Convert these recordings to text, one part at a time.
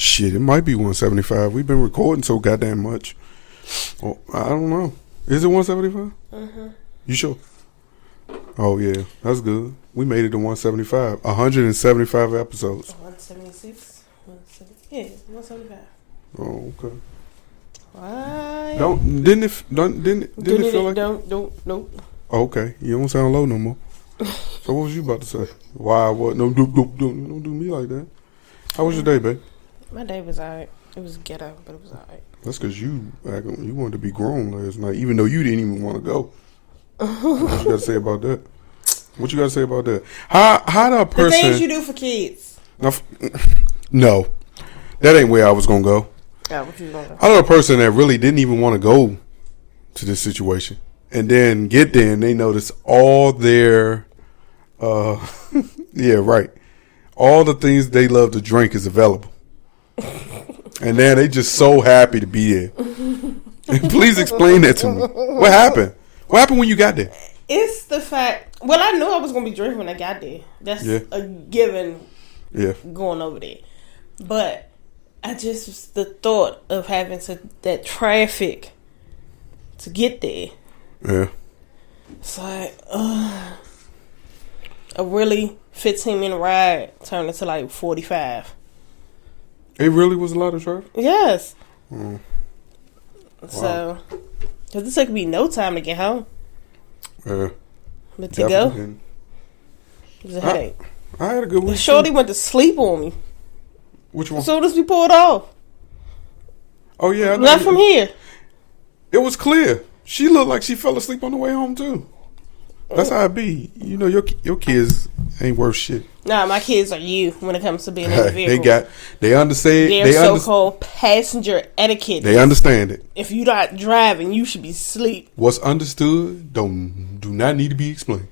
Shit, it might be 175. We've been recording so goddamn much. Oh, I don't know. Is it 175? Mm-hmm. You sure? Oh, yeah. That's good. We made it to 175. 175 episodes. 176? Yeah, 175. Oh, okay. Why? Didn't it feel like... Don't. Oh, okay. You don't sound low no more. So what was you about to say? Why? What? No, don't do me like that. How was your day, babe? My day was alright. It was ghetto, but it was alright. That's because you wanted to be grown last night, even though you didn't even want to go. What you got to say about that? What you got to say about that? How the person... The things you do for kids. No. That ain't where I was going to go. Yeah, what you going to do? I know a person that really didn't even want to go to this situation. And then get there and they notice all their... yeah, right. All the things they love to drink is available. And then they just so happy to be there. Please explain that to me. What happened? What happened when you got there? It's the fact... Well, I knew I was going to be drinking when I got there. That's a given going over there. But I just... The thought of having that traffic to get there. Yeah. It's like... a really 15-minute ride turned into like 45. It really was a lot of traffic? Yes. Wow. So, because it took me no time to get home. Yeah. But to go, it was a headache. I had a good week. Shorty went to sleep on me. Which one? As soon as we pulled off. Oh, yeah. Not from here. It was clear. She looked like she fell asleep on the way home, too. That's how it be. You know, your kids ain't worth shit. Nah, my kids are you when it comes to being in the vehicle. They understand. Their so-called passenger etiquette. They understand it. If you're not driving, you should be asleep. What's understood do not need to be explained.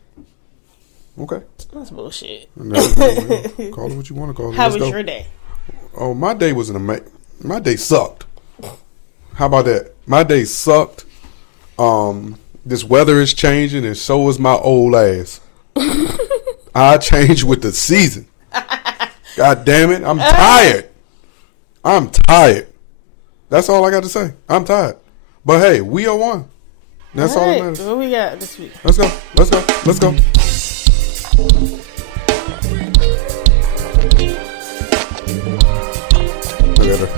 Okay. That's bullshit. Call it what you want to call it. How was your day? Oh, my day was my day sucked. How about that? My day sucked. This weather is changing, and so is my old ass. I changed with the season. God damn it. I'm tired. That's all I got to say. I'm tired. But hey, we are one. That's all that matters. What we got this week? Let's go. Look at her.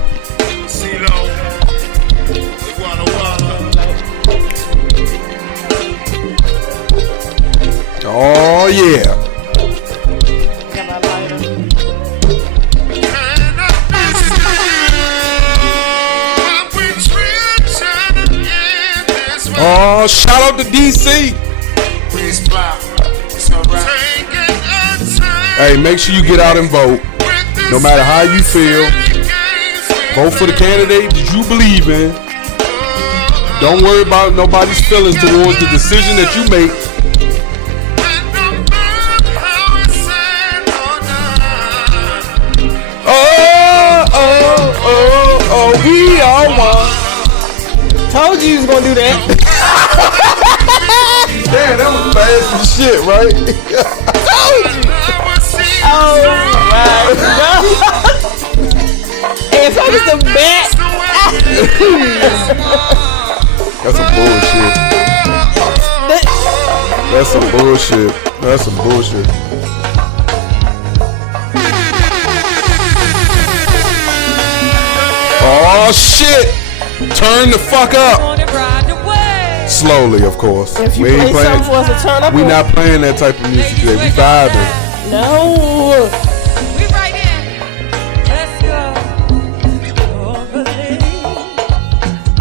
Oh, yeah. Oh, shout out to DC. Hey, make sure you get out and vote. No matter how you feel. Vote for the candidate that you believe in. Don't worry about nobody's feelings towards the decision that you make. Oh, we are one. Told you was gonna do that. Damn, that was fast as shit, right? Told you. Oh my god. And so is the bat. That's some bullshit. That's some bullshit. Oh shit! Turn the fuck up. Slowly, of course. If you play something for us to turn up, we not playing that type of music today. We vibing. No. We right in. Let's go.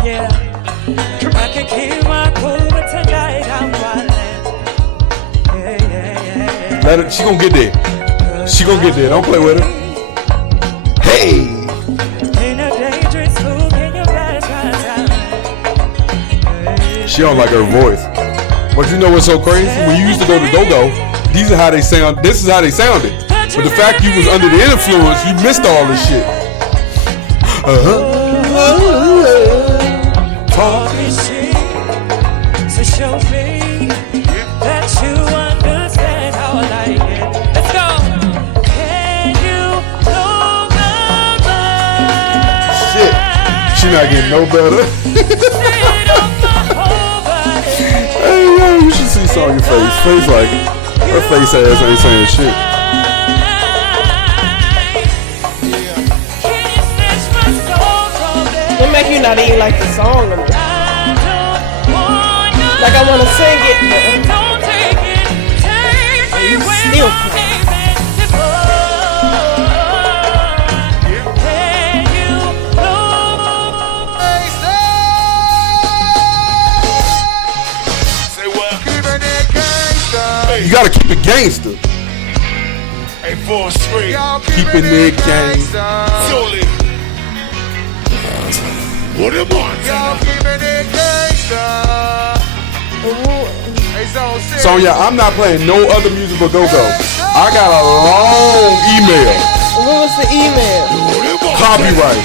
Yeah. I can keep my cool, but tonight I'm wildin'. Yeah. Let her. She gonna get there. Don't play with her. Hey. She don't like her voice. But you know what's so crazy? When you used to go to go-go, these are how they sound. This is how they sounded. But the fact you was under the influence, you missed all this shit. Talking shit to show me that you understand how I like it. Let's go. Can you know the She not getting no better. Hey, yo, you should see Sonya's face. Face like her face ass ain't saying shit. What make you not even like the song? Like I want to sing it, but you still cry. You gotta keep it gangster. Hey, for straight. Keeping it gangster. Solely. What it wants. Y'all keeping it gangster. Sonya, I'm not playing no other music but go-go. I got a long email. What was the email? Copyright.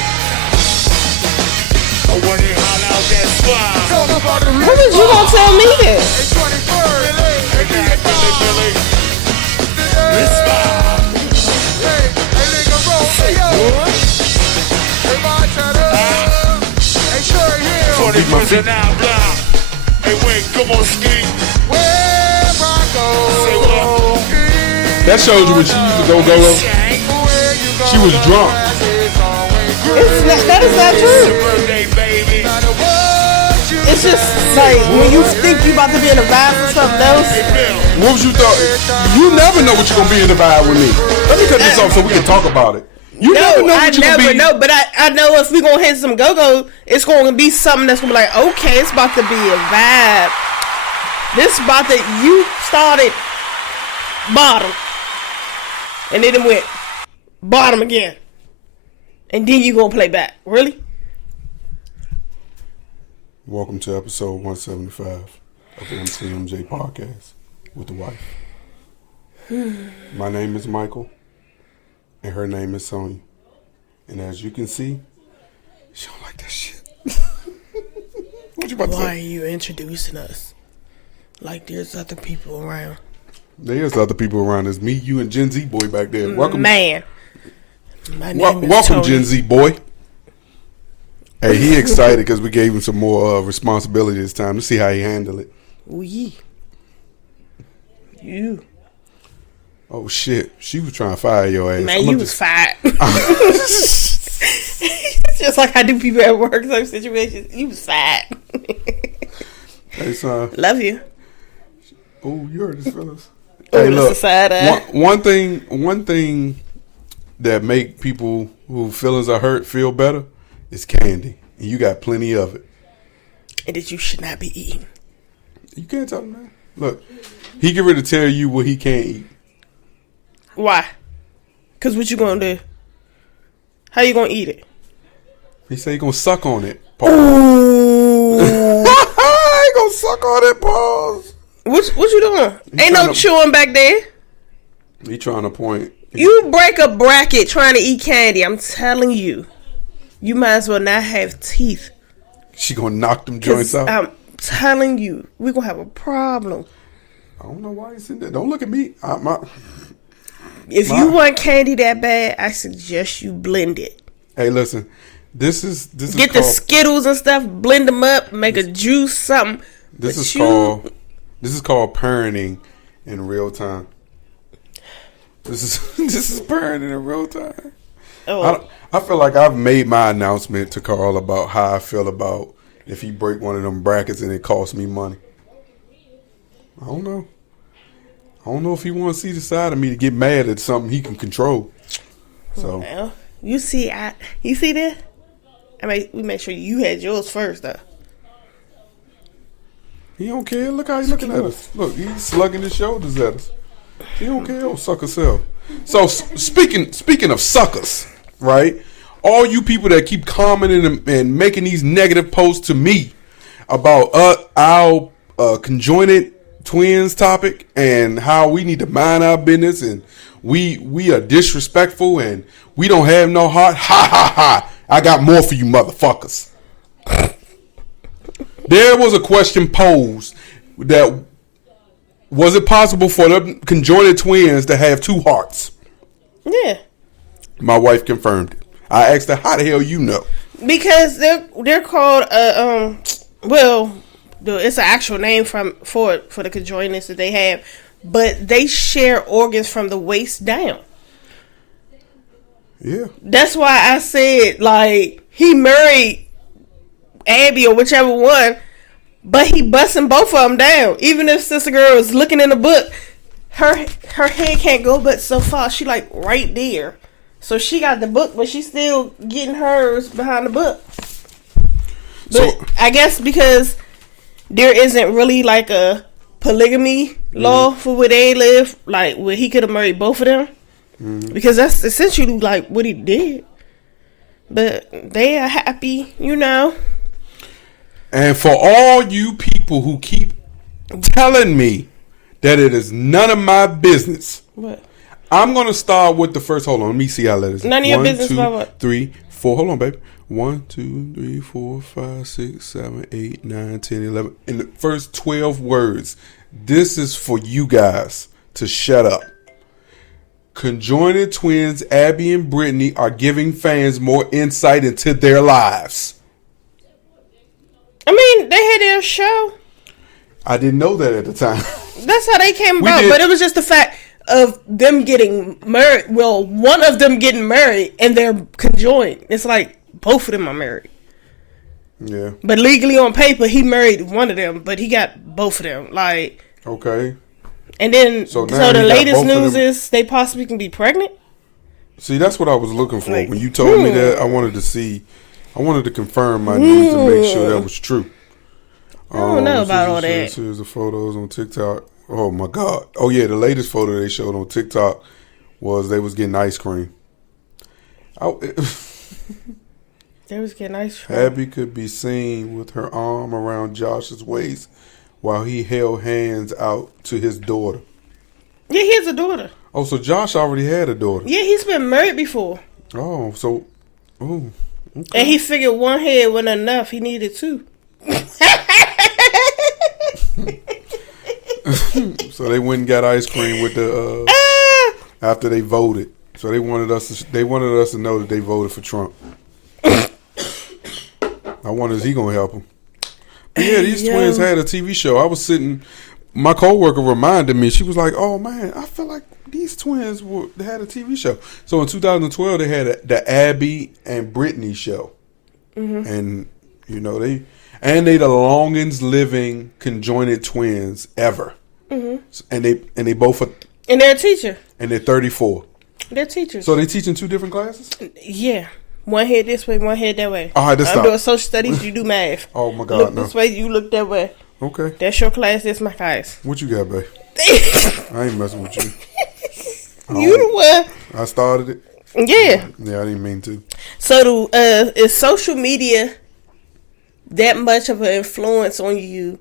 What was you gonna tell me then? That shows you when she used to go. She was drunk. That is not true. It's just like when you think you about to be in a vibe for something else. What was you thought? You never know what you're gonna be in the vibe with me. Let me cut this off so we can talk about it. You never know what you're gonna be. Know, but I know if we gonna hit some go-go, it's gonna be something that's gonna be like, okay, it's about to be a vibe. This about that you started bottom, and then it went bottom again, and then you gonna play back. Really? Welcome to episode 175 of the MCMJ podcast with the wife. My name is Michael, and her name is Sonya. And as you can see, she don't like that shit. What you about to say? Why are you introducing us like there's other people around? There's other people around. There's me, you, and Gen Z boy back there. Welcome, man. My name is welcome, Tony. Gen Z boy. Hey, he excited because we gave him some more responsibility this time. Let's see how he handle it. We. You. Oh shit! She was trying to fire your ass. Man, you was fired. Just like I do people at work type situations. You was fired. Hey son. Love you. Oh, you heard his feelings. Oh, Hey, that's look. a side eye. One thing that make people who feelings are hurt feel better is candy, and you got plenty of it. And that you should not be eating. You can't tell him that. Look, he get ready to tell you what he can't eat. Why? Because what you gonna do? How you gonna eat it? He say he gonna suck on it. Pause. Ooh. He gonna suck on it. Pause. What you doing? Ain't no chewing back there. He trying to point. You break a bracket trying to eat candy. I'm telling you. You might as well not have teeth. She gonna knock them joints out. I'm telling you. We're gonna have a problem. I don't know why he's in there. Don't look at me. If you want candy that bad, I suggest you blend it. Hey, listen. This is Get the Skittles and stuff, blend them up, make a juice, something. This is called parenting in real time. This is parenting in real time. Oh. I feel like I've made my announcement to Carl about how I feel about if he break one of them brackets and it costs me money. I don't know. I don't know if he want to see the side of me to get mad at something he can control. So Well, you see this? I mean, we make sure you had yours first, though. he don't care. Look how he looking at us. Look, he's slugging his shoulders at us. He don't care. Old sucker self. So speaking of suckers, right? All you people that keep commenting and making these negative posts to me about our conjoined twins topic and how we need to mind our business and we are disrespectful and we don't have no heart. Ha ha ha! I got more for you, motherfuckers. There was a question posed that was it possible for the conjoined twins to have two hearts? Yeah. My wife confirmed it. I asked her, how the hell you know? Because they're called it's an actual name for the conjoiners that they have, but they share organs from the waist down. Yeah. That's why I said, like, he married Abby or whichever one, but he busting both of them down. Even if Sister Girl is looking in the book, her head can't go but so far. She like right there. So she got the book, but she's still getting hers behind the book. But so, I guess because there isn't really like a polygamy law for where they live, like where he could have married both of them. Mm-hmm. Because that's essentially like what he did. But they are happy, you know. And for all you people who keep telling me that it is none of my business, what? I'm going to start with the first. Hold on, let me see how that is. None of your business about what? 1, 2, 3, 4. Hold on, baby. 1, 2, 3, 4, 5, 6, 7, 8, 9, 10, 11. In the first 12 words, this is for you guys to shut up. Conjoined twins Abby and Brittany are giving fans more insight into their lives. I mean, they had their show. I didn't know that at the time. That's how they came about. But it was just the fact of them getting married. Well, one of them getting married and they're conjoined. It's like both of them are married. Yeah. But legally on paper, he married one of them, but he got both of them. Like. Okay. And then, so the latest news is they possibly can be pregnant. See, that's what I was looking for. Like, when you told me that, I wanted to confirm my news and make sure that was true. I don't know about all that. Here's the photos on TikTok. Oh, my God. Oh, yeah, the latest photo they showed on TikTok was they was getting ice cream. They was getting ice cream. Abby could be seen with her arm around Josh's waist while he held hands out to his daughter. Yeah, he has a daughter. Oh, so Josh already had a daughter. Yeah, he's been married before. Oh, so... Oh, okay. And he figured one head wasn't enough. He needed two. So they went and got ice cream with the... after they voted. So they wanted us to know that they voted for Trump. I wonder, is he going to help them? Yeah, these twins had a TV show. I was sitting, my coworker reminded me, she was like, oh man, I feel like these twins they had a TV show. So in 2012, they had the Abby and Brittany show. Mm-hmm. And, you know, they the longest living conjoined twins ever. Mm-hmm. And they both are. And they're a teacher. And they're 34. They're teachers. So they teach in 2 different classes? Yeah. One head this way, one head that way. All right, I'm doing social studies, you do math. Oh, my God, look this way, you look that way. Okay. That's your class, that's my class. What you got, babe? I ain't messing with you. You the one. I started it? Yeah. Yeah, I didn't mean to. So, is social media that much of an influence on you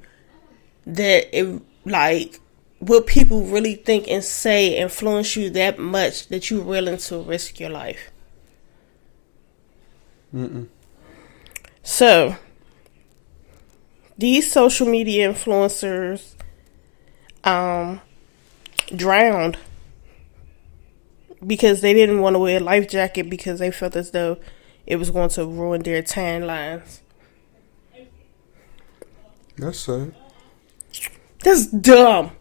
that it, like, what people really think and say influence you that much that you're willing to risk your life? Mm-mm. So, these social media influencers drowned because they didn't want to wear a life jacket because they felt as though it was going to ruin their tan lines. That's sad. That's dumb.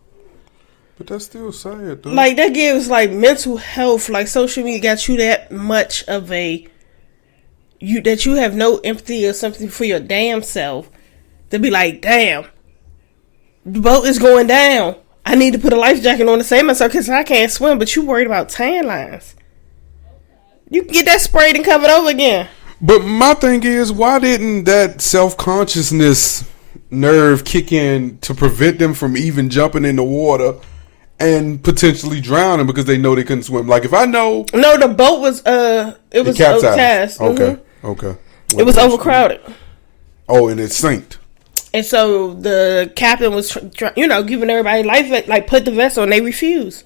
But that's still sad, though. Like, that gives, like, mental health. Like, social media got you that much of a... that you have no empathy or something for your damn self. To be like, damn, the boat is going down. I need to put a life jacket on to save myself because I can't swim. But you worried about tan lines. You can get that sprayed and covered over again. But my thing is, why didn't that self-consciousness nerve kick in to prevent them from even jumping in the water and potentially drowning because they know they couldn't swim? Like, if I know... No, the boat was, it was overcast. Okay, okay. It was overcrowded. Oh, and it sinked. And so the captain was, giving everybody life, like, put the vest on. They refused.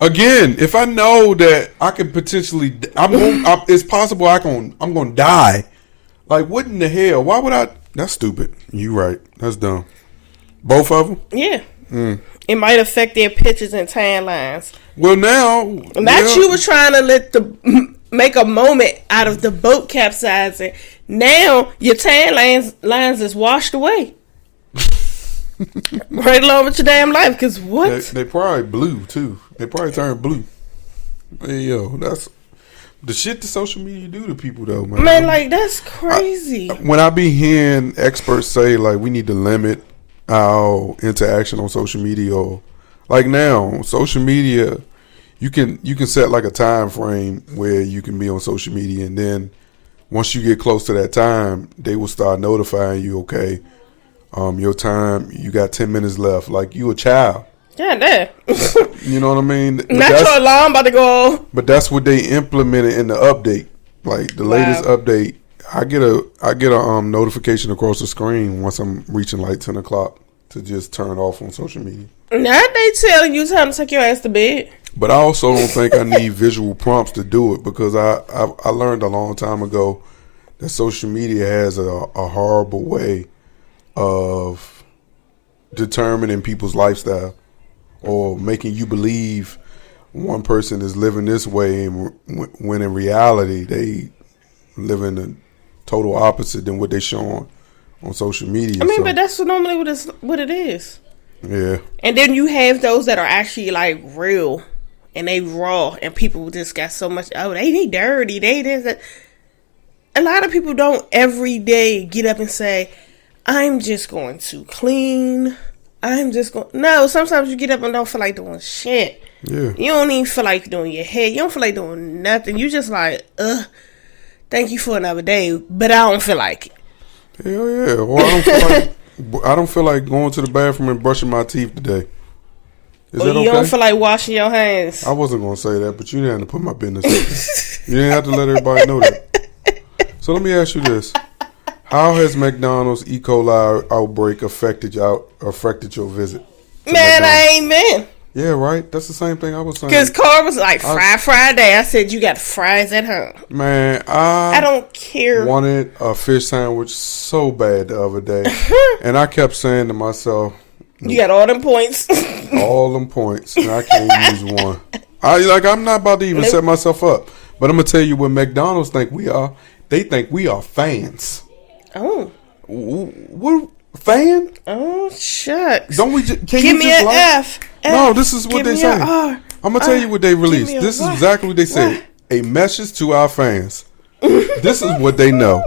Again, if I know that I could potentially, it's possible I'm going to die. Like, what in the hell? Why would I? That's stupid. You right. That's dumb. Both of them? Yeah. It might affect their pitches and tan lines. Well, now. You were trying to let the make a moment out of the boat capsizing. Now your tan lines is washed away. Right along with your damn life, because what? They probably blue too. They probably turned blue. Hey, yo, that's the shit that social media do to people, though, man. Man, like, that's crazy. When I be hearing experts say, like, we need to limit our interaction on social media, or like now, social media, you can set like a time frame where you can be on social media, and then once you get close to that time, they will start notifying you, okay, your time, you got 10 minutes left. Like, you a child. Yeah, damn. You know what I mean? Not your alarm about to go. But that's what they implemented in the update. Like the latest update, I get a notification across the screen once I'm reaching like 10 o'clock to just turn off on social media. Now they telling you time to take your ass to bed. But I also don't think I need visual prompts to do it, because I learned a long time ago that social media has a horrible way of determining people's lifestyle, or making you believe one person is living this way when in reality they live in the total opposite than what they show on social media. I mean, but that's normally what it is. Yeah. And then you have those that are actually like real and they raw, and people just got so much, oh, they dirty, they this, that. A lot of people don't every day get up and say, I'm just going to clean. No, sometimes you get up and don't feel like doing shit. Yeah. You don't even feel like doing your hair. You don't feel like doing nothing. You just like, thank you for another day, but I don't feel like it. Hell yeah. Well, I don't feel like going to the bathroom and brushing my teeth today. Is that okay? You don't feel like washing your hands. I wasn't going to say that, but you didn't have to put my business out. You didn't have to let everybody know that. So let me ask you this. How has McDonald's E. coli outbreak affected your visit? Man, I ain't been. Yeah, right. That's the same thing I was saying. Because Carl was like, Friday. I said, you got fries at home. Man, I don't care. Wanted a fish sandwich so bad the other day. And I kept saying to myself, you got all them points. All them points. And I can't use one. I'm not about to even set myself up. But I'm going to tell you what McDonald's think we are. They think we are fans. Oh. What fan? Oh, shucks. Don't we just give me an F. No, this is what they say. I'm gonna tell you what they released. This is exactly what they said. A message to our fans. This is what they know.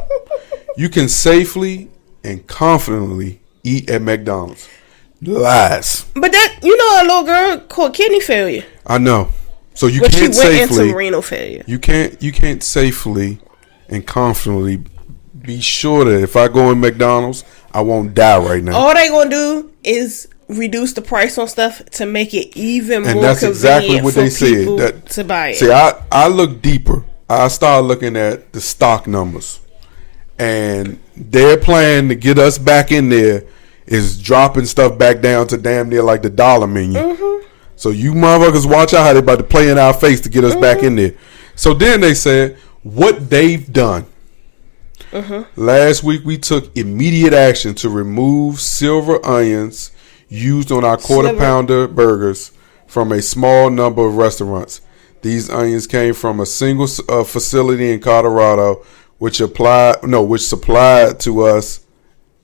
You can safely and confidently eat at McDonald's. Lies. But that, a little girl caught kidney failure. I know. So you can't safely. She went into renal failure. You can't safely and confidently be sure that if I go in McDonald's, I won't die right now. All they gonna do is reduce the price on stuff to make it even more convenient. And that's exactly what they said. To buy it. See, I look deeper. I started looking at the stock numbers, and their plan to get us back in there is dropping stuff back down to damn near like the dollar menu. Mm-hmm. So you motherfuckers watch out how they about to play in our face to get us back in there. So then they said what they've done. Last week we took immediate action to remove silver onions used on our quarter pounder burgers from a small number of restaurants. These onions came from a single facility in Colorado, which supplied to us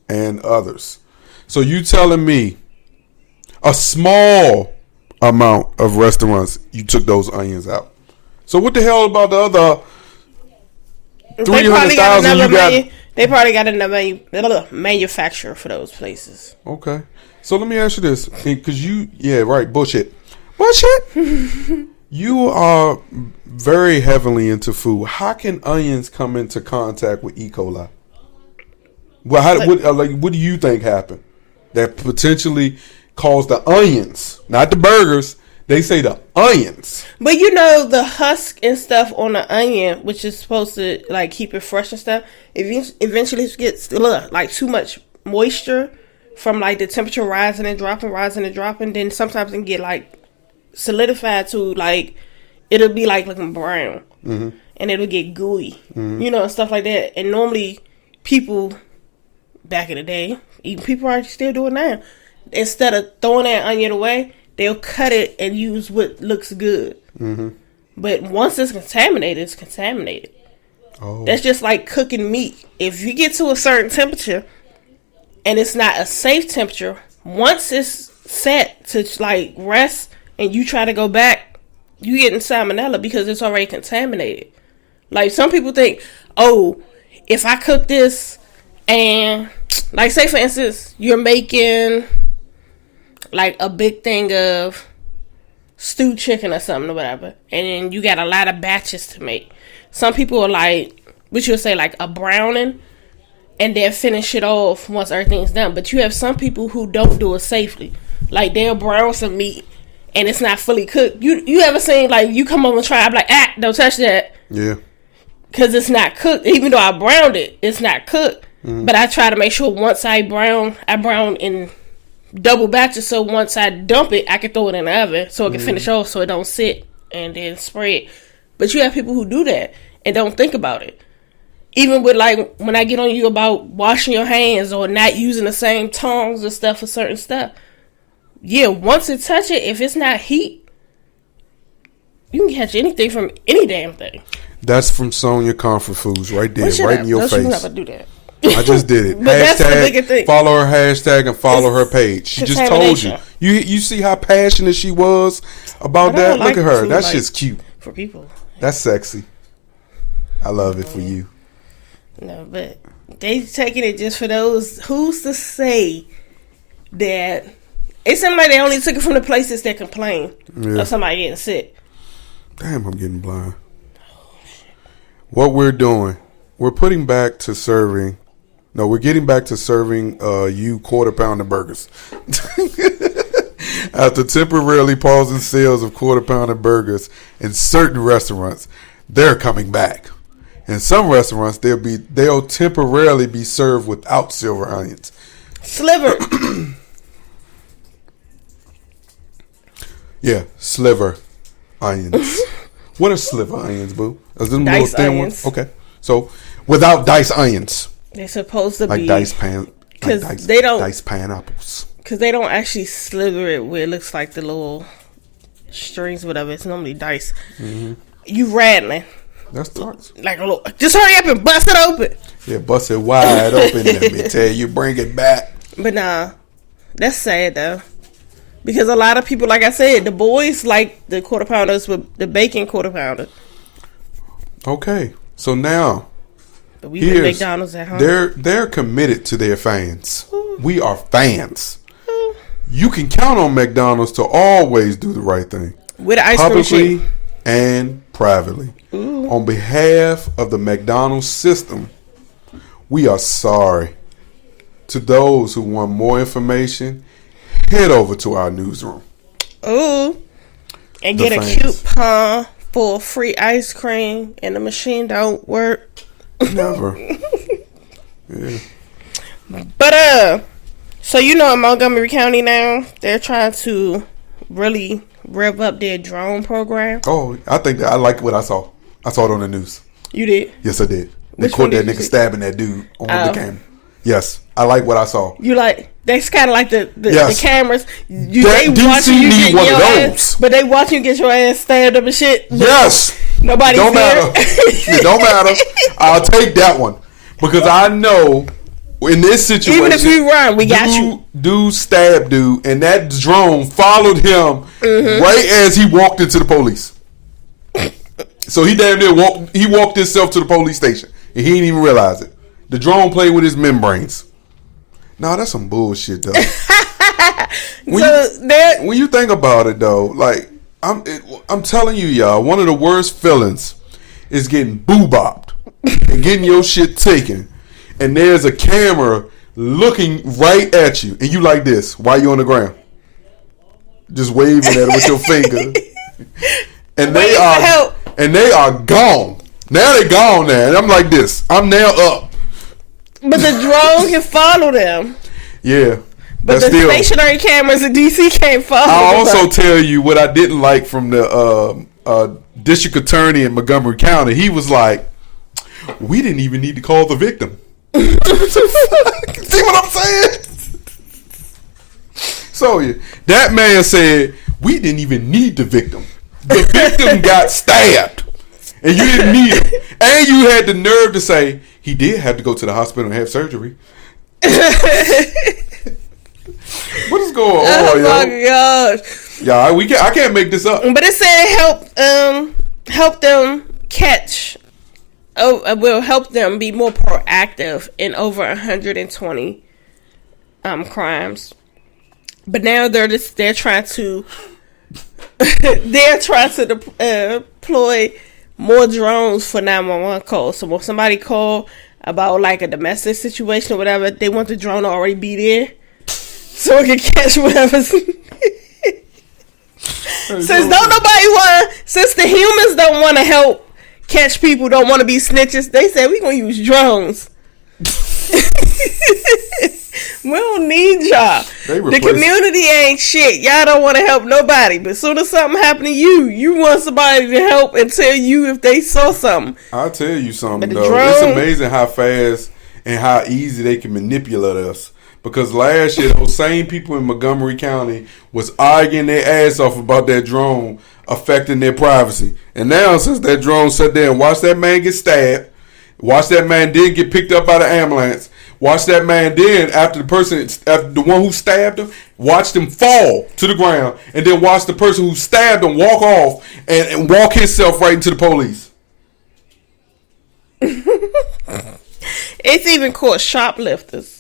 and others. So you telling me a small amount of restaurants you took those onions out? So what the hell about the other 300,000 you got? They probably got another manufacturer for those places. Okay. So let me ask you this. Because bullshit. You are very heavily into food. How can onions come into contact with E. coli? Well, what do you think happened that potentially caused the onions, not the burgers? They say the onions. But the husk and stuff on the onion, which is supposed to like keep it fresh and stuff, eventually gets like too much moisture from like the temperature rising and dropping. Then sometimes it can get like solidified to like it'll be like looking brown, and it'll get gooey, and stuff like that. And normally people back in the day, even people are still doing now, instead of throwing that onion away, they'll cut it and use what looks good. But once it's contaminated, it's contaminated. Oh. That's just like cooking meat. If you get to a certain temperature and it's not a safe temperature, once it's set to like rest and you try to go back, you getting salmonella because it's already contaminated. Like some people think, oh, if I cook this and like say for instance, you're making like a big thing of stewed chicken or something or whatever, and then you got a lot of batches to make. Some people are like, which you'll say like a browning, and then finish it off once everything's done. But you have some people who don't do it safely. Like they'll brown some meat and it's not fully cooked. You ever seen like you come over and try? I'm like, don't touch that. Yeah. Because it's not cooked. Even though I browned it, it's not cooked. Mm-hmm. But I try to make sure once I brown in double batches, so once I dump it, I can throw it in the oven so it can finish off, so it don't sit and then spread. But you have people who do that and don't think about it. Even with like when I get on you about washing your hands or not using the same tongs and stuff for certain stuff. Yeah, once it touch it, if it's not heat, you can catch anything from any damn thing. That's from Sonia Comfort Foods right there, right in your face. Never do that. I just did it. But that's the bigger thing. Follow her hashtag and follow her page. She just told you. You see how passionate she was about that? Look at her. That's just cute. For people. That's sexy. I love it for you. No, but they taking it just for those. Who's to say that it seems like they only took it from the places that complain of somebody getting sick. Damn, I'm getting blind. What we're doing, we're putting back to serving. No, we're getting back to serving you quarter pounder burgers. After temporarily pausing sales of quarter pounder burgers in certain restaurants, they're coming back. In some restaurants, they'll temporarily be served without silver onions. Sliver. Yeah, sliver onions. What are sliver onions, boo? Are them dice little thin onions. ones? Okay, so without diced onions. They're supposed to like be diced pan, because like they don't diced pineapples. Because they don't actually sliver it where it looks like the little strings, whatever. It's normally diced. Mm-hmm. You rattling. That's toxic. Like a little. Just hurry up and bust it open. Yeah, bust it wide open. Let me tell you, bring it back. But nah, that's sad though. Because a lot of people, like I said, the boys like the quarter pounders with the bacon quarter pounder. Okay, so now but we put McDonald's at home. They're committed to their fans. We are fans. You can count on McDonald's to always do the right thing. With the ice cream publicly machine. And privately. Ooh. On behalf of the McDonald's system, we are sorry. To those who want more information, head over to our newsroom. Ooh. And get a coupon for free ice cream and the machine don't work. Never. Yeah. But so you know in Montgomery County now, they're trying to really rev up their drone program. Oh, I think that I like what I saw. I saw it on the news. You did? Yes, I did. They caught that nigga stabbing that dude on the camera. Yes, I like what I saw. You like that's kind of like the cameras. They watching you get one of those, ass, but they watching you get your ass stabbed up and shit. Yes, nobody's don't there. matter. It don't matter. I'll take that one because I know in this situation, even if you run, we got you. Dude stabbed dude, and that drone followed him right as he walked into the police. So he damn near walked himself to the police station, and he didn't even realize it. The drone played with his membranes. Nah, that's some bullshit, though. When you think about it, though, like I'm telling you, y'all, one of the worst feelings is getting boo-bopped and getting your shit taken, and there's a camera looking right at you, and you like this while you're on the ground, just waving at it with your finger, and they are gone. Now they gone now, and I'm like this. I'm now up. But the drone can follow them. Yeah. But the stationary cameras in DC can't follow them. I'll also tell you what I didn't like from the district attorney in Montgomery County. He was like, we didn't even need to call the victim. See what I'm saying? So that man said, we didn't even need the victim. The victim got stabbed, and you didn't need him, and you had the nerve to say he did have to go to the hospital and have surgery. What is going on, oh yo? my gosh! Yeah, I can't make this up. But it said help them catch. Will help them be more proactive in over 120 crimes. But now they're trying to deploy more drones for 911 calls. So when somebody call about like a domestic situation or whatever, they want the drone to already be there so it can catch whatever. Since the humans don't want to help catch people, don't want to be snitches, they said we're gonna use drones. We don't need y'all. The community ain't shit. Y'all don't want to help nobody. But as soon as something happen to you, you want somebody to help and tell you if they saw something. I'll tell you something, though. It's amazing how fast and how easy they can manipulate us. Because last year, those same people in Montgomery County was arguing their ass off about that drone affecting their privacy. And now, since that drone sat there and watched that man get stabbed, watched that man then get picked up by the ambulance, watched that man then, after the one who stabbed him, watched him fall to the ground, and then watched the person who stabbed him walk off and walk himself right into the police. It's even called shoplifters.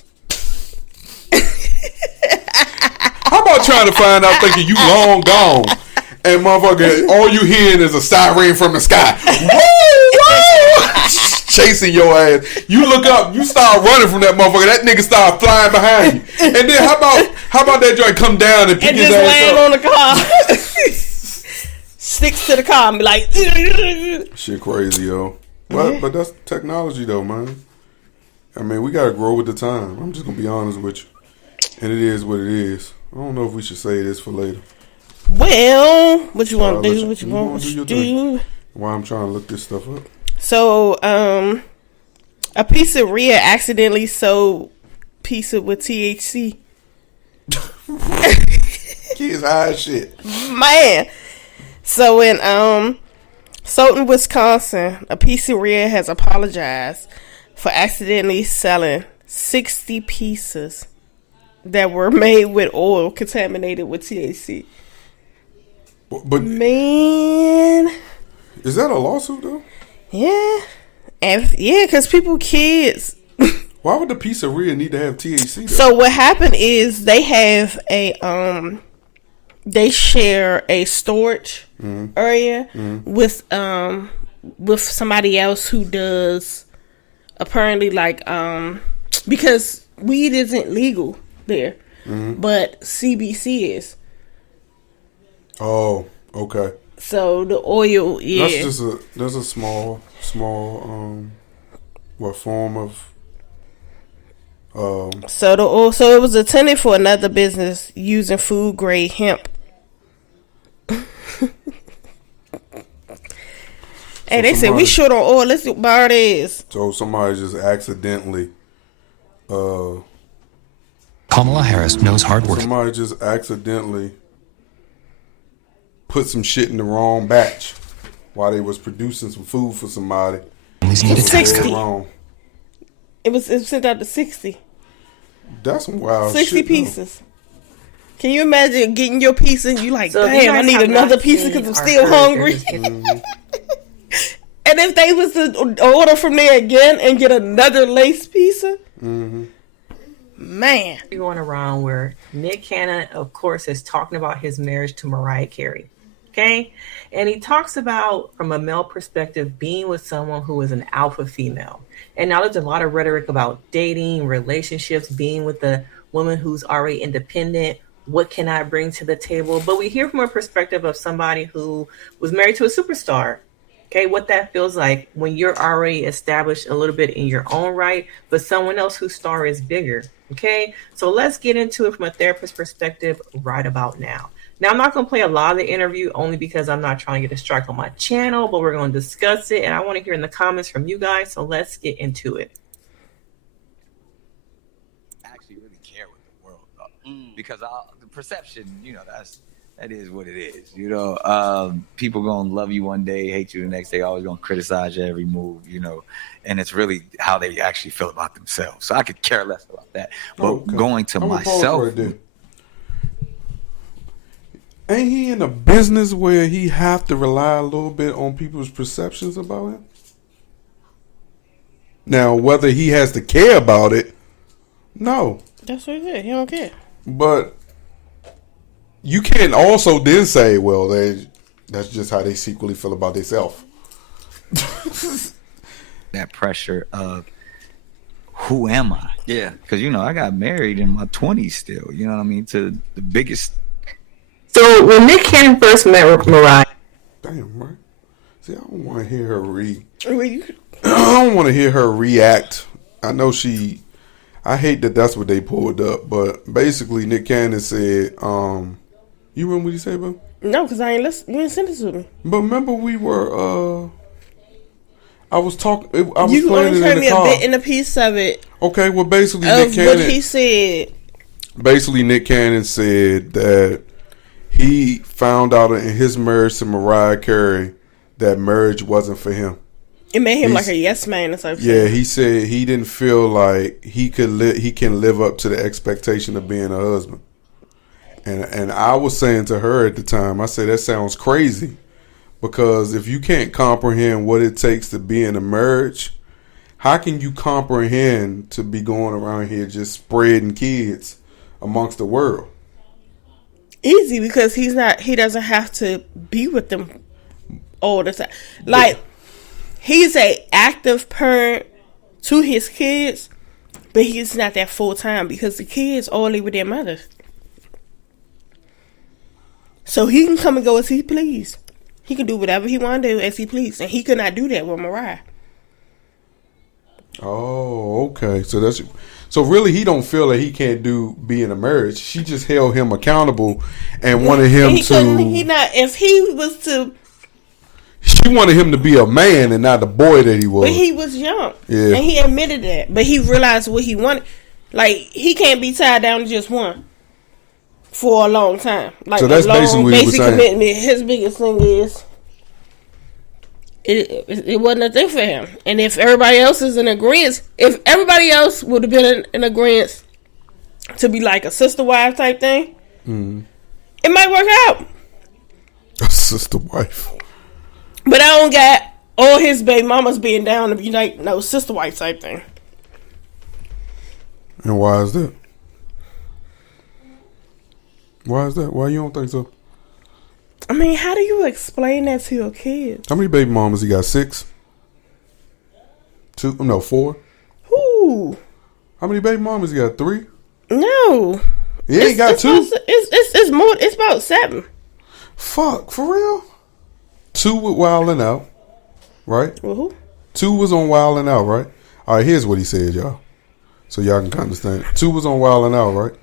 How about trying to find out thinking you long gone, and motherfucker, all you hearing is a siren from the sky. Woo, woo! Chasing your ass. You look up, you start running from that motherfucker. That nigga start flying behind you. And then how about that joint come down and pick and his just ass land up? on the car. Sticks to the car and be like, shit crazy, yo. But that's technology though, man. I mean, we gotta grow with the time. I'm just gonna be honest with you. And it is what it is. I don't know if we should say this for later. Well, what you want to do? What you want to do? While I'm trying to look this stuff up. So, a pizzeria accidentally sold pizza with THC. Kids high as shit. Man. So in Stoughton, Wisconsin, a pizzeria has apologized for accidentally selling 60 pizzas that were made with oil contaminated with THC. But man, is that a lawsuit though? Yeah, because kids. Why would the pizzeria need to have THC though? So what happened is they have they share a storage area with somebody else who does apparently like because weed isn't legal there, but CBC is. Oh, okay. So the oil, that's a small form of So the oil, so it was intended for another business using food grade hemp. Hey, they said we short on oil. Let's borrow this. So somebody just accidentally. Kamala Harris knows hard work. Somebody just accidentally put some shit in the wrong batch while they was producing some food for somebody. It's 60. Wrong. It was sent out to 60. That's some wild 60 shit. Pieces. Though. Can you imagine getting your pizza and you like, damn, I need another pizza because I'm still hungry. And if they was to order from there again and get another lace pizza, man. Going around where Nick Cannon, of course, is talking about his marriage to Mariah Carey. Okay? And he talks about, from a male perspective, being with someone who is an alpha female. And now there's a lot of rhetoric about dating, relationships, being with a woman who's already independent. What can I bring to the table? But we hear from a perspective of somebody who was married to a superstar. Okay, what that feels like when you're already established a little bit in your own right, but someone else whose star is bigger. Okay, so let's get into it from a therapist perspective right about now. Now, I'm not going to play a lot of the interview only because I'm not trying to get a strike on my channel, but we're going to discuss it. And I want to hear in the comments from you guys. So let's get into it. Actually really care what the world thought. Because the perception, that's That is what it is. You know, people gonna love you one day, hate you the next day, always gonna criticize your every move, you know, and it's really how they actually feel about themselves. So I could care less about that. But going to myself. Right, ain't he in a business where he have to rely a little bit on people's perceptions about him? Now, whether he has to care about it, no. That's what he said. He don't care. But you can't also then say, well, that's just how they secretly feel about themselves. That pressure of who am I? Yeah. Because, you know, I got married in my 20s still, you know what I mean, to the biggest. So when Nick Cannon first met Mariah. Damn, right. See, I don't want to hear her I don't want to hear her react. I know I hate that that's what they pulled up, but basically Nick Cannon said, you remember what he said, bro? No, because I ain't listen. You didn't send it to me. But remember we were, I was talking, I was you playing only it heard in me the car. a bit in a piece of it. Okay, well basically Of Nick Cannon. what he said. Basically Nick Cannon said that he found out in his marriage to Mariah Carey that marriage wasn't for him. It made him like a yes man or something. Yeah, he said he didn't feel like he can live up to the expectation of being a husband. And I was saying to her at the time, I said that sounds crazy, because if you can't comprehend what it takes to be in a marriage, how can you comprehend to be going around here just spreading kids amongst the world? Easy, because he doesn't have to be with them all the time. Like, he's a active parent to his kids, but he's not that full time because the kids all live with their mothers. So he can come and go as he please. He can do whatever he want to do as he please, and he could not do that with Mariah. Oh, okay. So really, he don't feel that he can't be in a marriage. She just held him accountable and wanted him If he was to. She wanted him to be a man and not the boy that he was. But he was young. Yeah. And he admitted that. But he realized what he wanted. Like, he can't be tied down to just one for a long time. Like, so that's basically what he was saying. Commitment. His biggest thing is it wasn't a thing for him. And if everybody else is in agreement, if everybody else would have been in agreement to be like a sister wife type thing, it might work out. A sister wife. But I don't got all his baby mamas being down to be like no sister wife type thing. And why is that? Why is that? Why you don't think so? I mean, how do you explain that to your kids? How many baby mamas he got? 6? 2? No, 4. Who? How many baby mamas he got? 3? No. He ain't got 2. It's more. It's about 7. Fuck, for real? 2 with Wildin' Out, right? Who? 2 was on Wildin' Out, right? All right, here's what he said, y'all, so y'all can understand. 2 was on Wildin' Out, right?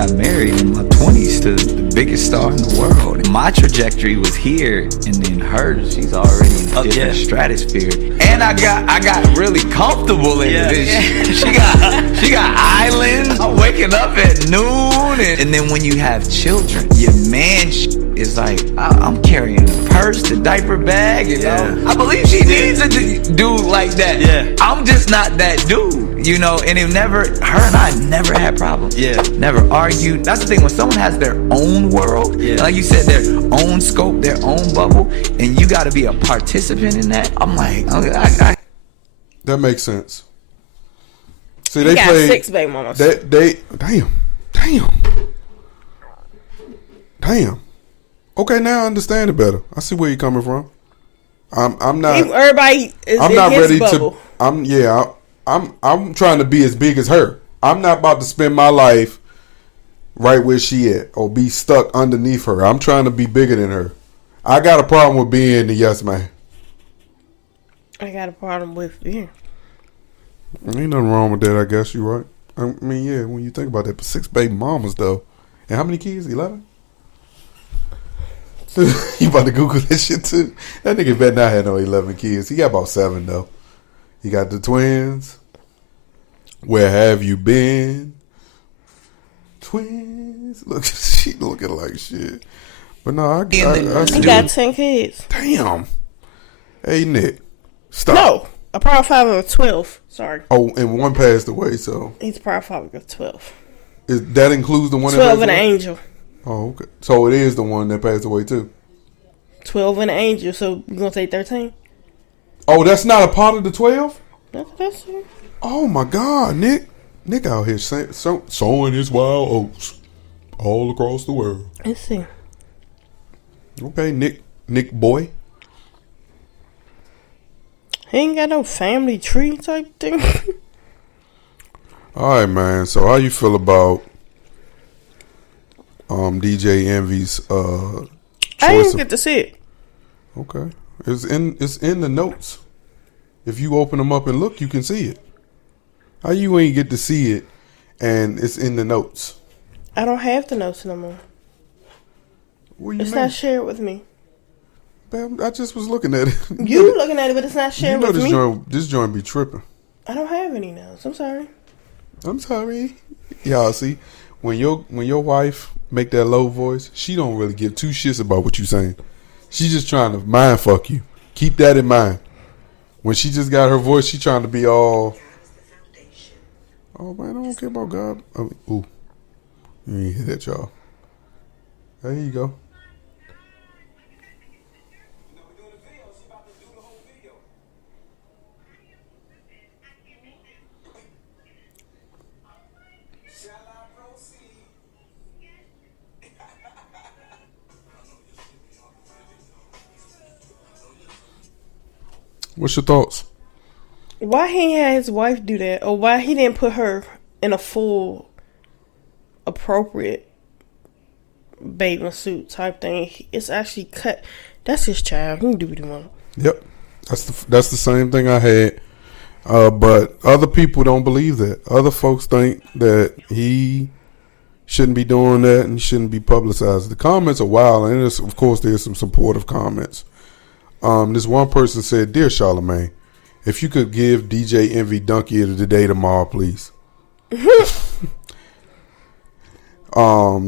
I married in my 20s to the biggest star in the world. My trajectory was here, and then hers, she's already in a different stratosphere. And I got really comfortable in this. She got islands. I'm waking up at noon, and then when you have children, your man is like, I'm carrying the purse, the diaper bag, you know. I believe she needs a dude like that. Yeah. I'm just not that dude, you know. And her and I never had problems. Yeah. Never argued. That's the thing, when someone has their own world, like you said, their own scope, their own bubble, and you got to be a participant in that. I'm like, that makes sense. See, they got 6 baby mamas. Damn. Okay, now I understand it better. I see where you're coming from. I'm not. Everybody is I'm in not his ready bubble. to. I'm trying to be as big as her. I'm not about to spend my life right where she at or be stuck underneath her. I'm trying to be bigger than her. I got a problem with being the yes man. I got a problem with being. Ain't nothing wrong with that. I guess you're right. I mean, yeah, when you think about that, but 6 baby mamas though, and how many kids? 11. You about to Google this shit too? That nigga better not have no 11 kids. He got about 7 though. He got the twins. Where have you been? Twins. Look, She looking like shit. But no, I he got 10 kids. Damn. Hey, Nick. Stop. No. A power father of 12. Sorry. Oh, and one passed away, so. He's a power father of 12. That includes the one 12 that and passed an away? angel. Oh, okay. So it is the one that passed away, too. 12 and an angel, so we're going to say 13? Oh, that's not a part of the 12? That's it. Oh, my God, Nick. Nick out here sowing his wild oats all across the world. Let's see. Okay, Nick boy. He ain't got no family tree type thing. All right, man. So how you feel about DJ Envy's choice? I didn't get to see it. Okay, it's in the notes. If you open them up and look, you can see it. How you ain't get to see it, and it's in the notes? I don't have the notes no more. What you it's mean? Not shared with me. Bam, I just was looking at it. You looking at it, but it's not shared with me. This joint be tripping. I don't have any notes. I'm sorry. Y'all see, when your wife make that low voice, she don't really give two shits about what you saying. She just trying to mind fuck you. Keep that in mind. When she just got her voice, she trying to be all. Oh man, I don't care about God. Oh, ooh, you ain't hear that, y'all. There you go. What's your thoughts? Why he had his wife do that, or why he didn't put her in a full, appropriate bathing suit type thing? It's actually cut. That's his child. He can do what he wants. Yep, that's the same thing I had. But other people don't believe that. Other folks think that he shouldn't be doing that and shouldn't be publicized. The comments are wild, and of course there's some supportive comments. This one person said, "Dear Charlamagne, if you could give DJ Envy Donkey of the Day tomorrow, please."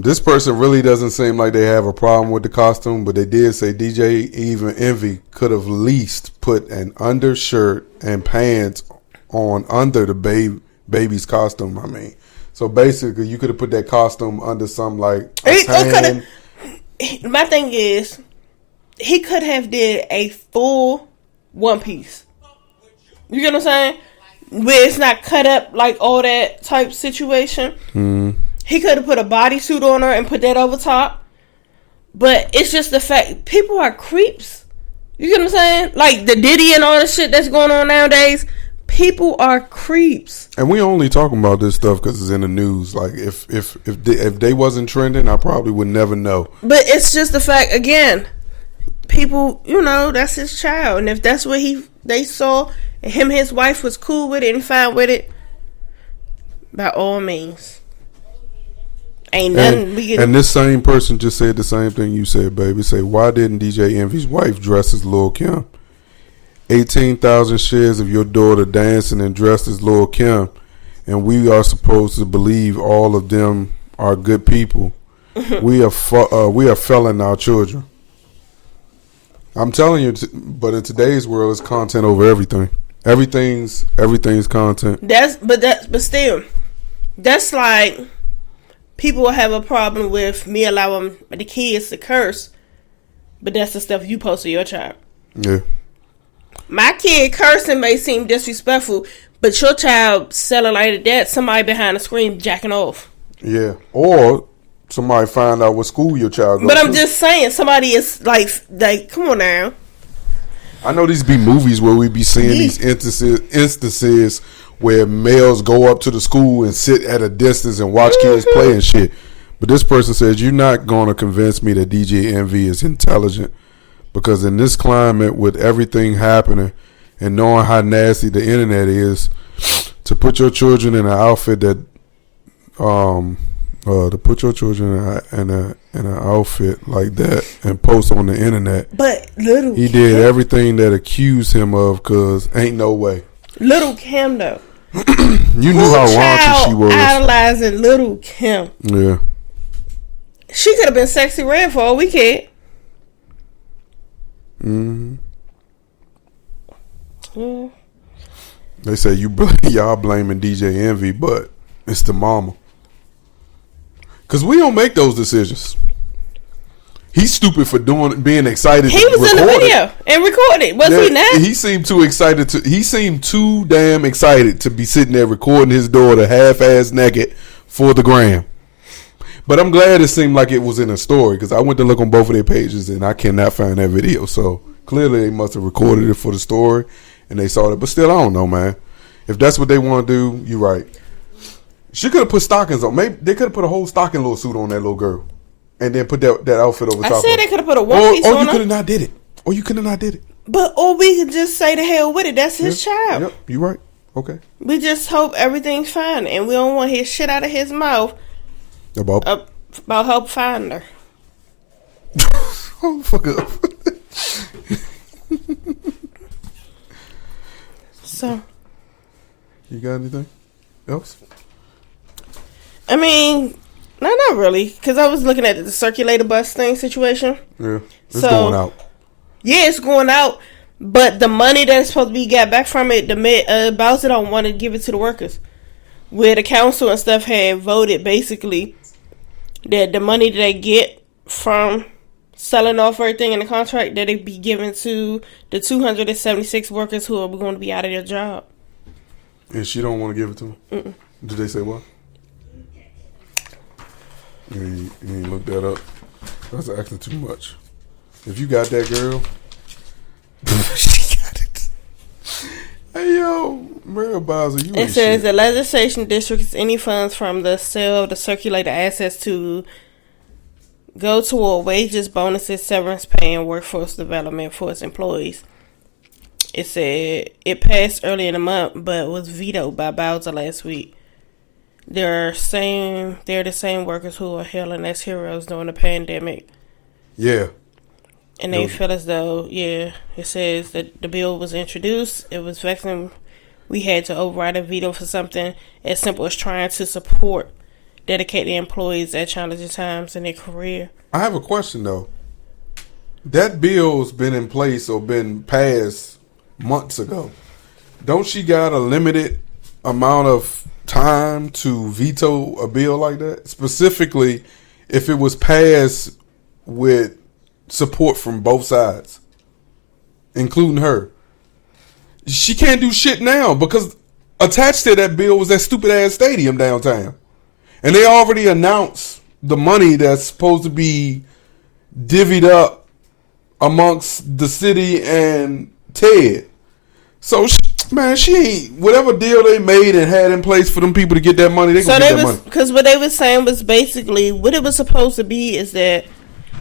This person really doesn't seem like they have a problem with the costume, but they did say DJ Envy could have at least put an undershirt and pants on under the baby's costume. I mean, so basically, you could have put that costume under some like a tan. My thing is, he could have did a full one piece. You get what I'm saying? Where it's not cut up like all that type situation. Mm. He could have put a bodysuit on her and put that over top. But it's just the fact, people are creeps. You get what I'm saying? Like the Diddy and all the shit that's going on nowadays. People are creeps. And we only talking about this stuff because it's in the news. Like if they wasn't trending, I probably would never know. But it's just the fact, again, people, that's his child. And if that's what they saw, and his wife was cool with it and fine with it, by all means. Ain't nothing we can. And this same person just said the same thing you said, baby. Say, why didn't DJ Envy's wife dress as Lil' Kim? 18,000 shares of your daughter dancing and dressed as Lil' Kim, and we are supposed to believe all of them are good people. we are failing our children. I'm telling you, but in today's world, it's content over everything. Everything's content. But still, that's like people will have a problem with me allowing the kids to curse, but that's the stuff you post to your child. Yeah. My kid cursing may seem disrespectful, but your child selling like that, somebody behind the screen jacking off. Yeah. Or somebody find out what school your child goes to. But I'm just saying, somebody is like, come on now. I know these be movies where we be seeing these instances where males go up to the school and sit at a distance and watch kids play and shit. But this person says, you're not going to convince me that DJ Envy is intelligent, because in this climate with everything happening and knowing how nasty the internet is, to put your children in an outfit that in an outfit like that and post on the internet. But little he did everything that accused him of, cause ain't no way. Little Kim though. You knew how raunchy she was. Idolizing Little Kim. Yeah. She could have been Sexy Red for all we cared. Mm-hmm. Yeah. They say y'all blaming DJ Envy, but it's the mama. Cause we don't make those decisions. He's stupid for being excited. He was in the video and recorded. Was he not? He seemed too excited he seemed too damn excited to be sitting there recording his daughter half-ass naked for the gram. But I'm glad it seemed like it was in a story, because I went to look on both of their pages and I cannot find that video. So clearly they must have recorded it for the story and they saw it. But still, I don't know, man. If that's what they want to do, you're right. She could have put stockings on. Maybe they could have put a whole stocking little suit on that little girl, and then put that outfit over top. I said of they could have put a one piece on her. Or you could have not did it. Or you could have not did it. But we can just say the hell with it. That's his child. Yep, you're right. Okay. We just hope everything's fine, and we don't want his shit out of his mouth about help find her. Hold the fuck up. So, you got anything else? I mean, no, not really, because I was looking at the circulator bus thing situation. Yeah, it's going out. Yeah, it's going out, but the money that's supposed to be got back from it, the Bowser don't want to give it to the workers. Where the council and stuff had voted basically that the money that they get from selling off everything in the contract, that it be given to the 276 workers who are going to be out of their job. And she don't want to give it to them? Mm-mm. Did they say what? You ain't look that up. That's actually too much. If you got that, girl, she got it. Hey, yo, Muriel Bowser, you It says the legislation districts any funds from the sale of the circulator assets to go toward wages, bonuses, severance pay, and workforce development for its employees. It said it passed early in the month, but was vetoed by Bowser last week. They're the same workers who are hailing as heroes during the pandemic. Yeah. And they feel as though, it says that the bill was introduced. It was vexing. We had to override a veto for something as simple as trying to support dedicated employees at challenging times in their career. I have a question, though. That bill's been in place or been passed months ago. Don't she got a limited amount of time to veto a bill like that? Specifically, if it was passed with support from both sides, including her. She can't do shit now because attached to that bill was that stupid ass stadium downtown. And they already announced the money that's supposed to be divvied up amongst the city and Ted. So, she ain't, whatever deal they made and had in place for them people to get that money, they gonna get that money. Because what they were saying was basically, what it was supposed to be is that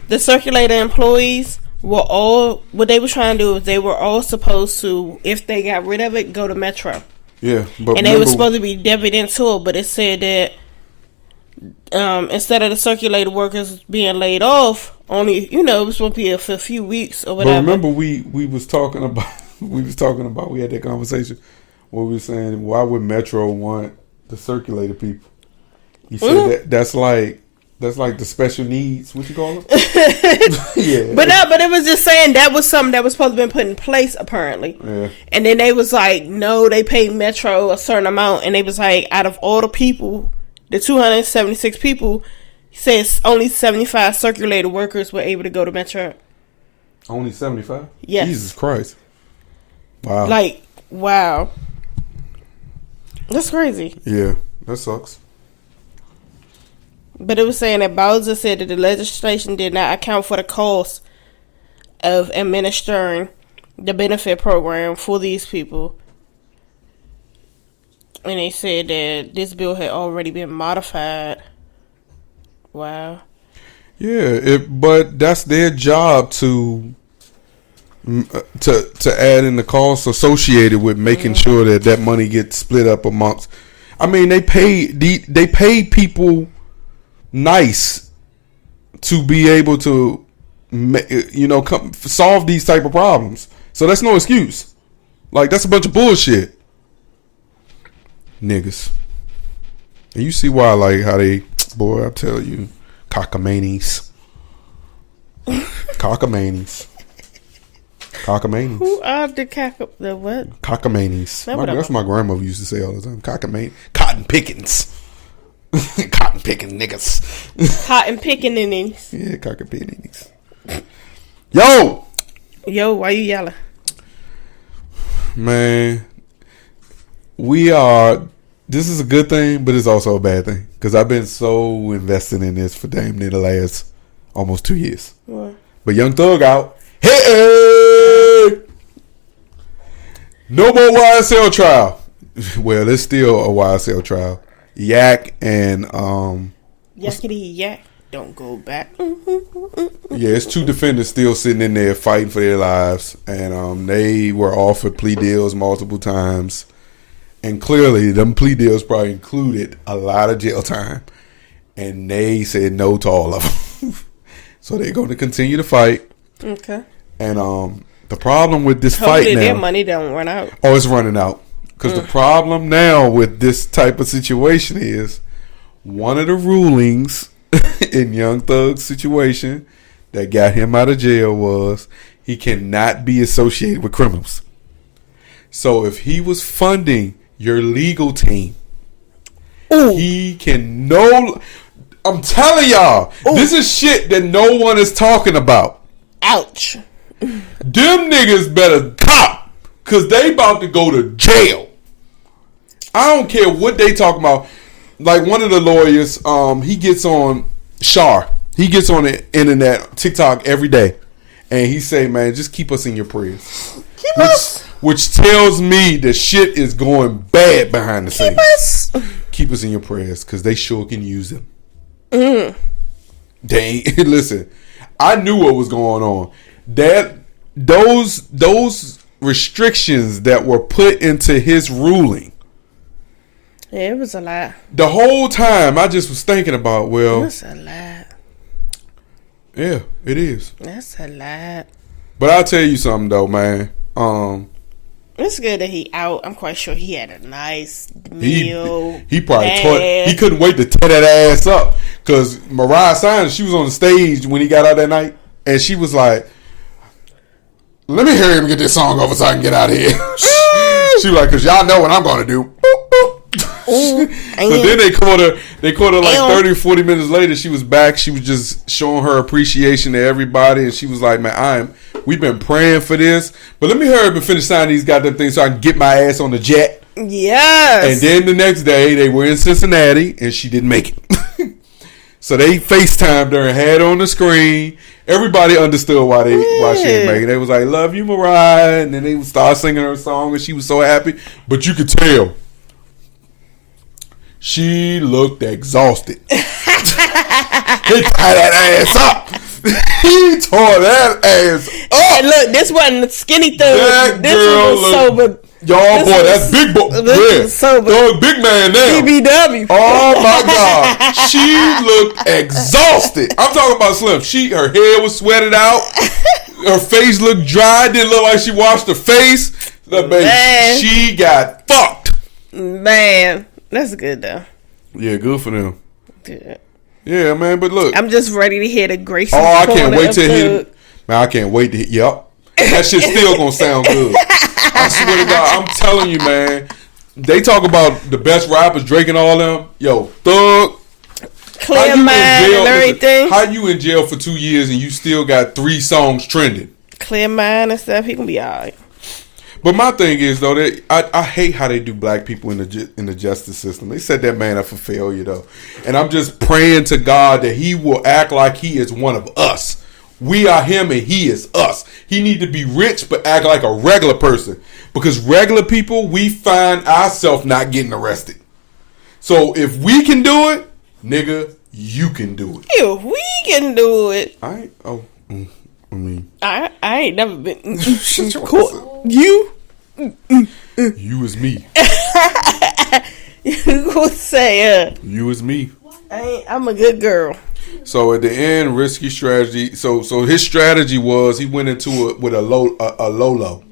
the circulator employees were all, what they were trying to do is they were all supposed to, if they got rid of it, go to Metro. Yeah. But and they were supposed to be debited into it, but it said that instead of the circulator workers being laid off, only, it was supposed to be for a few weeks or whatever. But remember we was talking about, we had that conversation where we were saying, why would Metro want the circulator people? He said that's like the special needs, what you call them? Yeah. But it was just saying that was something that was supposed to be put in place apparently. Yeah. And then they was like, no, they paid Metro a certain amount, and they was like, out of all the people, the 276 people, he says only 75 circulator workers were able to go to Metro. Only 75? Yes. Jesus Christ. Wow. Wow. That's crazy. Yeah, that sucks. But it was saying that Bowser said that the legislation did not account for the cost of administering the benefit program for these people. And they said that this bill had already been modified. Wow. Yeah, but that's their job to add in the costs associated with making sure that money gets split up amongst. I mean, they pay people nice to be able to solve these type of problems. So that's no excuse. Like, that's a bunch of bullshit, niggas. And you see why, like, how they, boy, I tell you, Cockamanis. Who are the what? Cockamanis. That's That's what my grandmother used to say all the time. Cockamane. Cotton pickings. Cotton picking niggas. Cotton picking in these. Yeah, cockamanies. Yo, why you yelling? Man, this is a good thing, but it's also a bad thing. Because I've been so invested in this for damn near the last almost 2 years. What? But Young Thug out. Hey! No more YSL trial. Well, there's still a YSL trial. Yak and Yakety yak. Don't go back. Yeah, it's 2 defendants still sitting in there fighting for their lives, and they were offered plea deals multiple times, and clearly them plea deals probably included a lot of jail time, and they said no to all of them. So they're going to continue to fight. Okay. And the problem with this fight now, their money don't run out. Oh, it's running out. Because the problem now with this type of situation is one of the rulings in Young Thug's situation that got him out of jail was he cannot be associated with criminals. So if he was funding your legal team, he can I'm telling y'all, this is shit that no one is talking about. Ouch. Them niggas better cop, because they about to go to jail. I don't care what they talking about. Like one of the lawyers, he gets on he gets on the internet, TikTok every day, and he say, man, just keep us in your prayers. Which tells me that shit is going bad behind the scenes. Keep us in your prayers, because they sure can use them. Listen, I knew what was going on. Those restrictions that were put into his ruling. Yeah, it was a lot. The whole time I just was thinking about, well, that's a lot. Yeah, it is. That's a lot. But I'll tell you something though, man. It's good that he out. I'm quite sure he had a nice meal. He probably he couldn't wait to tear that ass up, because Mariah Cyrus, she was on the stage when he got out that night, and she was like, "Let me hurry up and get this song over so I can get out of here." She was like, "Cause y'all know what I'm gonna do." So then they caught her like 30 or 40 minutes later. She was back. She was just showing her appreciation to everybody, and she was like, "Man, we've been praying for this, but let me hurry up and finish signing these goddamn things so I can get my ass on the jet." Yes. And then the next day they were in Cincinnati, and she didn't make it. So they FaceTimed her and had her on the screen. Everybody understood why she didn't make it. They was like, "Love you, Mariah," and then they would start singing her song, and she was so happy. But you could tell she looked exhausted. He tied that ass up. He tore that ass up. And look, this wasn't the skinny thug. This was sober. Y'all, boy, that's big boy. This sober. Thug big man now. BBW. Oh my God. She looked exhausted. I'm talking about Slim. Her hair was sweated out. Her face looked dry. Didn't look like she washed her face. Baby, she got fucked. Man, that's good though. Yeah, good for them. Good. Yeah, man, but look. I'm just ready to hear the Gracie. Oh, I can't wait to hear. Man, I can't wait to hear. Yep. That shit still gonna sound good. I swear to God, I'm telling you, man. They talk about the best rappers, Drake and all them. Yo, Thug. Clear mind and everything. How you in jail for 2 years and you still got 3 songs trending? Clear mind and stuff. He gonna be alright. But my thing is though, I hate how they do black people in the justice system. They set that man up for failure though, and I'm just praying to God that he will act like he is one of us. We are him and he is us. He need to be rich but act like a regular person, because regular people, we find ourselves not getting arrested. So if we can do it, nigga, you can do it. If we can do it, I ain't never been in court. You is me. You gonna say you is me. I'm a good girl. So at the end, risky strategy. So his strategy was he went into it with a Lolo.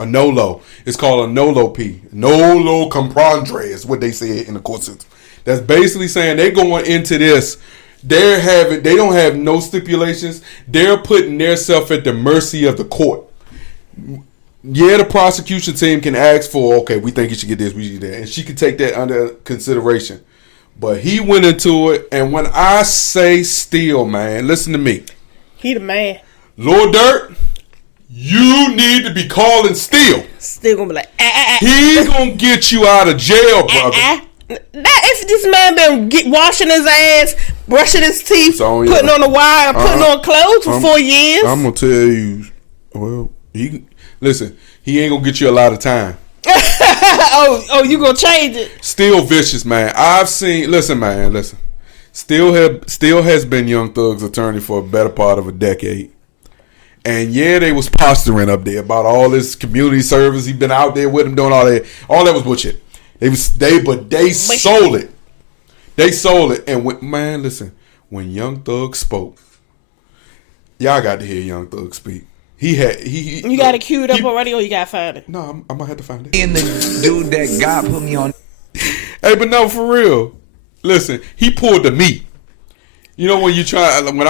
A NOLO. It's called a NOLO P. NOLO comprendre is what they said in the court system. That's basically saying they going into this. They don't have no stipulations. They're putting themselves at the mercy of the court. Yeah, the prosecution team can ask for, okay, we think you should get this, we should get that, and she can take that under consideration. But he went into it, and when I say still, man, listen to me. He the man. Lil Durk, you need to be calling still. Still gonna be like, He gonna get you out of jail, brother. If this man been washing his ass, brushing his teeth, So, putting on the wire, putting on clothes for 4 years. I'm gonna tell you, well, listen, he ain't gonna get you a lot of time. You gonna change it? Still vicious, man. Listen. Still has been Young Thug's attorney for a better part of a decade. And yeah, they was posturing up there about all this community service. He been out there with him doing all that. All that was bullshit. They sold it. They sold it. And when Young Thug spoke, y'all got to hear Young Thug speak. You got it queued up already, or you got to find it? No, I might have to find it. And the dude that God put me on. Hey, but no, for real. Listen, he pulled the meat. You know when you try when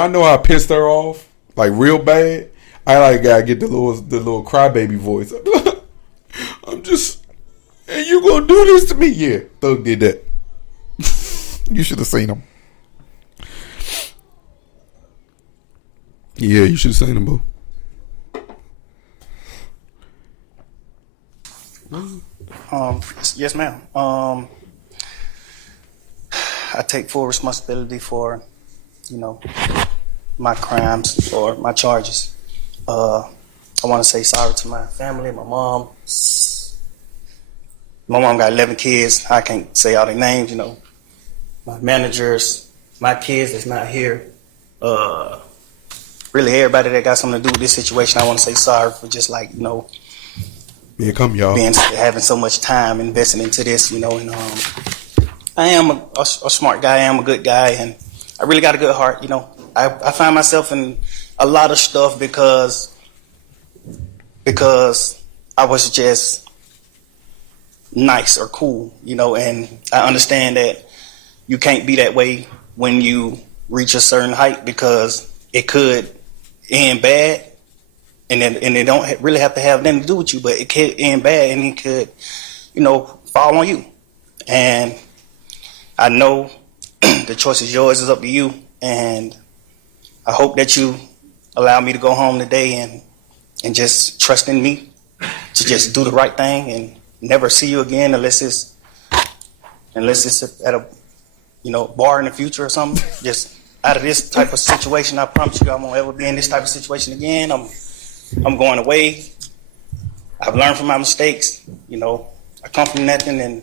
I know I pissed her off like real bad, I like gotta get the little crybaby voice. I'm just, and you gonna do this to me? Yeah, Thug did that. You should have seen him. Yeah, you should have seen him, boo. Yes, ma'am. I take full responsibility for, my crimes or my charges. I want to say sorry to my family, my mom. My mom got 11 kids. I can't say all their names, My managers, my kids that's not here. Really, everybody that got something to do with this situation, I want to say sorry for just Here come y'all. Having so much time invested into this, and I am a smart guy. I am a good guy, and I really got a good heart. I find myself in a lot of stuff because I was just nice or cool, and I understand that you can't be that way when you reach a certain height because it could end bad. And it don't really have to have nothing to do with you, but it could end bad and it could, fall on you. And I know the choice is yours, it's up to you. And I hope that you allow me to go home today and just trust in me to just do the right thing and never see you again unless it's at a, bar in the future or something. Just out of this type of situation, I promise you I won't ever be in this type of situation again. I'm going away. I've learned from my mistakes. I come from nothing and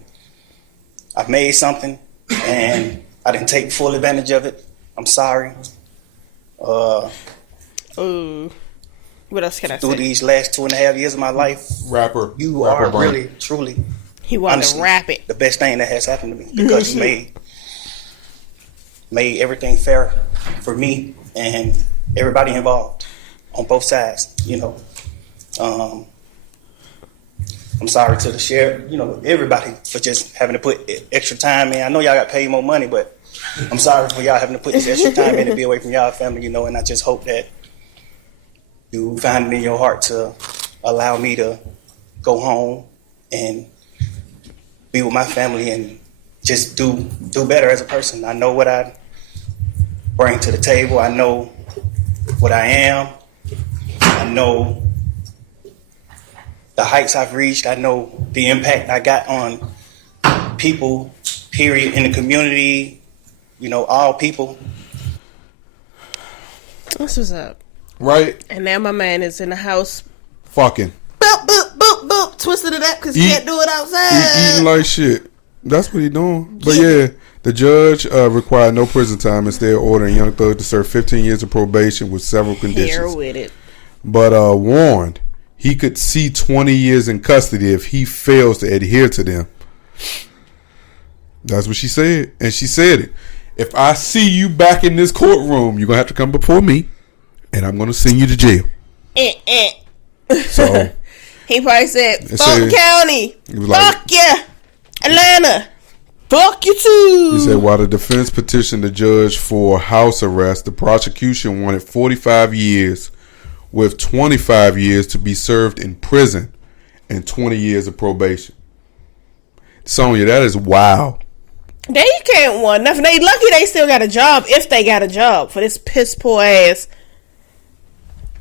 I've made something and I didn't take full advantage of it. I'm sorry. What else can I say? Through these last 2.5 years of my life, you are really, truly, he wanted to rap it. The best thing that has happened to me because you made everything fair for me and everybody involved. On both sides, I'm sorry to the sheriff, everybody for just having to put extra time in. I know y'all got paid more money, but I'm sorry for y'all having to put this extra time in to be away from y'all family, and I just hope that you find it in your heart to allow me to go home and be with my family and just do better as a person. I know what I bring to the table. I know what I am. I know the heights I've reached. I know the impact I got on people, period, in the community, all people. That's what's up. Right. And now my man is in the house. Fucking. Boop, boop, boop, boop. Twisting it up because he can't do it outside. He eating like shit. That's what he doing. But yeah, the judge required no prison time, instead ordering Young Thug to serve 15 years of probation with several conditions. Here with it. But warned he could see 20 years in custody if he fails to adhere to them. That's what she said. And she said it. If I see you back in this courtroom, you're going to have to come before me, and I'm going to send you to jail. So he probably said, Fulton County, fuck yeah, Atlanta, Fuck you too. He said, while the defense petitioned the judge for house arrest, the prosecution wanted 45 years with 25 years to be served in prison and 20 years of probation. Sonya, that is wild. They can't want nothing. They lucky they still got a job, if they got a job, for this piss poor ass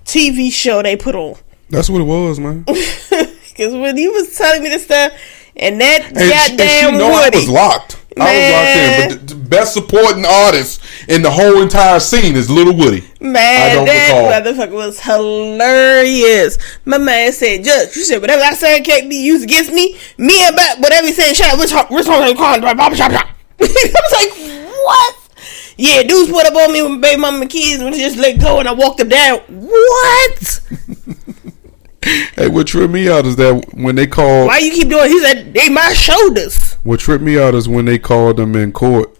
TV show they put on. That's what it was, man. Because when he was telling me this stuff, and that goddamn Woody, I was locked. Man. I was locked in. But the best supporting artist in the whole entire scene is Little Woody. Man, that motherfucker was hilarious. My man said, Judge, you said whatever I said can't be used against me. Me and back, whatever he said, shut up. We're talking about barbershop. I was like, what? Yeah, dudes put up on me with my baby mama and kids and just let go and I walked them down. What? Hey, what tripped me out is that when they called... Why you keep doing... He said, they my shoulders. What tripped me out is when they called him in court.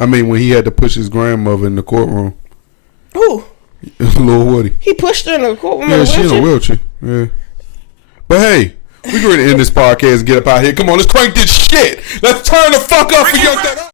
I mean, when he had to push his grandmother in the courtroom. Who? Lil Woody. He pushed her in the courtroom. Yeah, she in a wheelchair. Yeah. But hey, we're going to end this podcast and get up out here. Come on, let's crank this shit. Let's turn the fuck up for Young Thug.